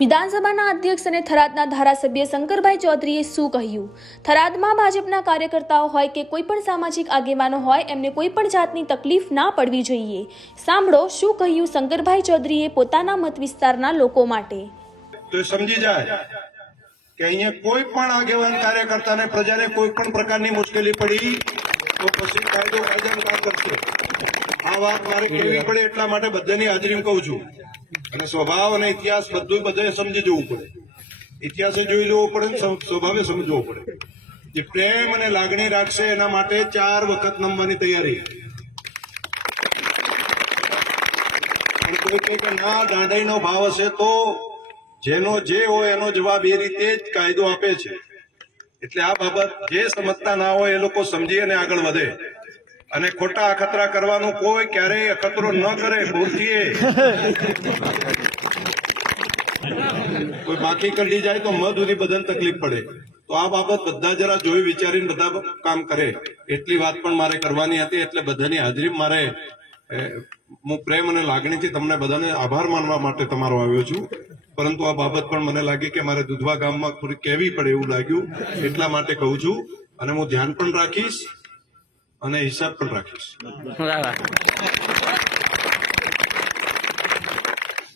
વિધાનસભાના અધ્યક્ષ અને થરાદના ધારાસભ્ય શંકરભાઈ ચૌધરીએ શું કહ્યું? થરાદમાં ભાજપના કાર્યકર્તાઓ હોય કે કોઈ પણ સામાજિક આગેવાનો હોય, એમને કોઈ પણ જાતની તકલીફ ના પડવી જોઈએ. સાંભળો શું કહ્યું શંકરભાઈ ચૌધરીએ પોતાના મત વિસ્તારના લોકો માટે. તો સમજી જાય કે અહીંયા કોઈ પણ આગેવાન કાર્યકર્તાને પ્રજાને કોઈ પણ પ્રકારની મુશ્કેલી પડી તો પછી કાયદો કાયદાનું કામ કરશે. આ વાત મારે કહેવી પડે એટલા માટે બધાની હાજરીમાં કહું છું. અને સ્વભાવ અને ઇતિહાસ બધું બધાએ સમજી જવું પડે. ઇતિહાસે જોઈ લેવો પડે, સ્વભાવે સમજવો પડે. જે પ્રેમ અને લાગણી રાખશે એના માટે 4 વખત નમવાની તૈયારી. પણ કોઈ કહે કે ના દાંડાઈનો ભાવ હશે તો જેનો જે હોય એનો જવાબ એ રીતે જ કાયદો આપે છે. એટલે આ બાબત જે સમજતા ના હોય એ લોકો સમજી અને આગળ વધે. અને ખોટા અખતરા કરવાનું કોઈ ક્યારેય અખતરો ન કરે. ભૂલથી કોઈ બાકી કરી જાય તો મધ સુધી બધાને તકલીફ પડે. તો આ બાબત બધા જરા જોઈ વિચારીને બધા કામ કરે એટલી વાત પણ મારે કરવાની હતી. એટલે બધાની હાજરી મારે હું પ્રેમ અને લાગણીથી તમને બધાને આભાર માનવા માટે તમારો આવ્યો છું. પરંતુ આ બાબત પણ મને લાગી કે મારે દુધવા ગામમાં થોડી કહેવી પડે એવું લાગ્યું. એટલા માટે કહું છું. અને હું ધ્યાન પણ રાખીશ અને હિસાબ પણ રાખીશ.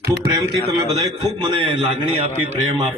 ખૂબ પ્રેમથી તમે બધાએ ખૂબ મને લાગણી આપી, પ્રેમ આપ્યો.